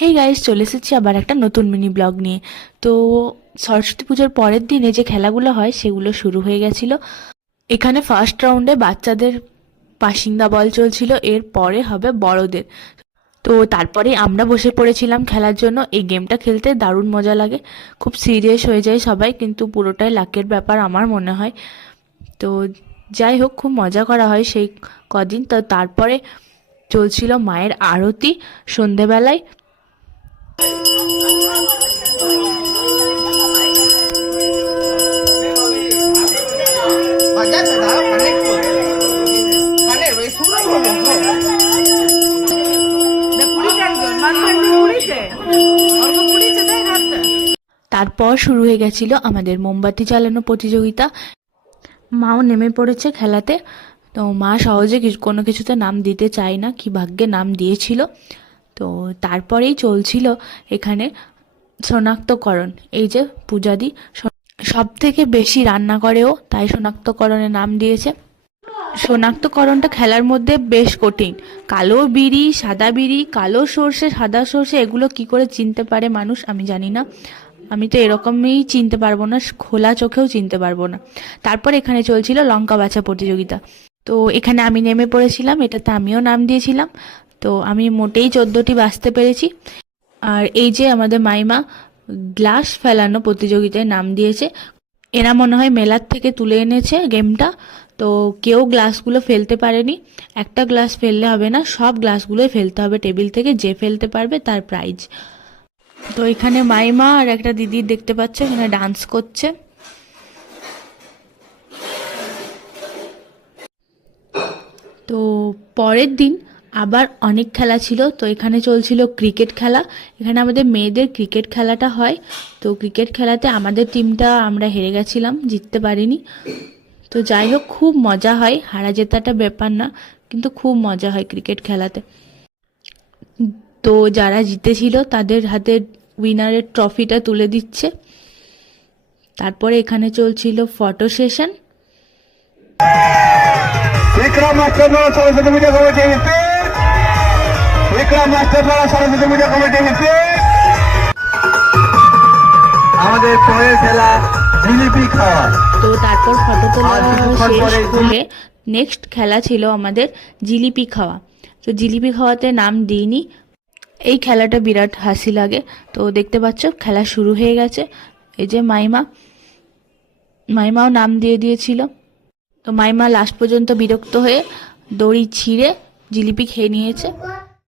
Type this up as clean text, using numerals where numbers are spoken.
Hey guys, চলে এসেছি আবার একটা নতুন মিনি ব্লগ নিয়ে। তো সরস্বতী পুজোর পরের দিনে যে খেলাগুলো হয় সেগুলো শুরু হয়ে গেছিল। এখানে ফার্স্ট রাউন্ডে বাচ্চাদের পাসিংদা বল চলছিল, এর পরে হবে বড়দের। তো তারপরে আমরা বসে পড়েছিলাম খেলার জন্য। এই গেমটা খেলতে দারুণ মজা লাগে, খুব সিরিয়াস হয়ে যায় সবাই, কিন্তু পুরোটাই লাকের ব্যাপার আমার মনে হয়। তো যাই হোক, খুব মজা করা হয় সেই কদিন। তো তারপরে চলছিল মায়ের আরতি সন্ধেবেলায়। তারপর শুরু হয়ে গেছিল আমাদের মোমবাতি জ্বালানো প্রতিযোগিতা। মাও নেমে পড়েছে খেলাতে। তো মা সহজে কোনো কিছুতে নাম দিতে চায় না, কি ভাগ্যে নাম দিয়েছিল। তো তারপরেই চলছিল এখানে শনাক্তকরণ। এই যে পূজাদি সব থেকে বেশি রান্না করেও, তাই শনাক্তকরণে নাম দিয়েছে। শনাক্তকরণটা খেলার মধ্যে বেশ কঠিন। কালো বিড়ি, সাদা বিড়ি, কালো সর্ষে, সাদা সর্ষে, এগুলো কি করে চিনতে পারে মানুষ আমি জানি না। আমি তো এরকমই চিনতে পারবো না, খোলা চোখেও চিনতে পারবো না। তারপর এখানে চলছিল লঙ্কা বাছা প্রতিযোগিতা। তো এখানে আমি নেমে পড়েছিলাম, এটাতে আমিও নাম দিয়েছিলাম। তো আমি মোটেই 14টি বাছতে পেরেছি। আর এই যে আমাদের মাইমা গ্লাস ফেলানো প্রতিযোগিতায় নাম দিয়েছে। এরা মনে হয় মেলার থেকে তুলে এনেছে গেমটা। তো কেউ গ্লাসগুলো ফেলতে পারেনি। একটা গ্লাস ফেললে হবে না, সব গ্লাসগুলোই ফেলতে হবে টেবিল থেকে। যে ফেলতে পারবে তার প্রাইজ। তো এখানে মাইমা আর একটা দিদি দেখতে পাচ্ছ এখানে ডান্স করছে। তো পরের দিন আবার অনেক খেলা ছিল। তো এখানে চলছিল ক্রিকেট খেলা। এখানে আমাদের মেয়েদের ক্রিকেট খেলাটা হয়। তো ক্রিকেট খেলাতে আমাদের টিমটা আমরা হেরে গেছিলাম, জিততে পারিনি। তো যাই হোক, খুব মজা হয়, হারা জেতাটা ব্যাপার না, কিন্তু খুব মজা হয় ক্রিকেট খেলাতে। তো যারা জিতেছিল তাদের হাতে উইনারের ট্রফিটা তুলে দিচ্ছে। তারপরে এখানে চলছিল ফটো সেশন। বিক্রম মাস্টার দ্বারা সরস্বতী পূজা কমিটি হিসেবে বিক্রম মাস্টার দ্বারা সরস্বতী পূজা কমিটি হিসেবে আমাদের পরের খেলা জিলিপি খাওয়া। তো তারপর ফটো তোলা শেষ হলে নেক্সট খেলা ছিল আমাদের জিলিপি খাওয়া। তো জিলিপি খাওয়াতে নাম দিইনি। এই খেলাটা বিরাট হাসি লাগে। তো দেখতে পাচ্ছ খেলা শুরু হয়ে গেছে। এই যে মাইমাও নাম দিয়ে দিয়েছিল। তো মাইমা লাস্ট পর্যন্ত বিরক্ত হয়ে দড়ি ছিঁড়ে জিলিপি খেয়ে নিয়েছে।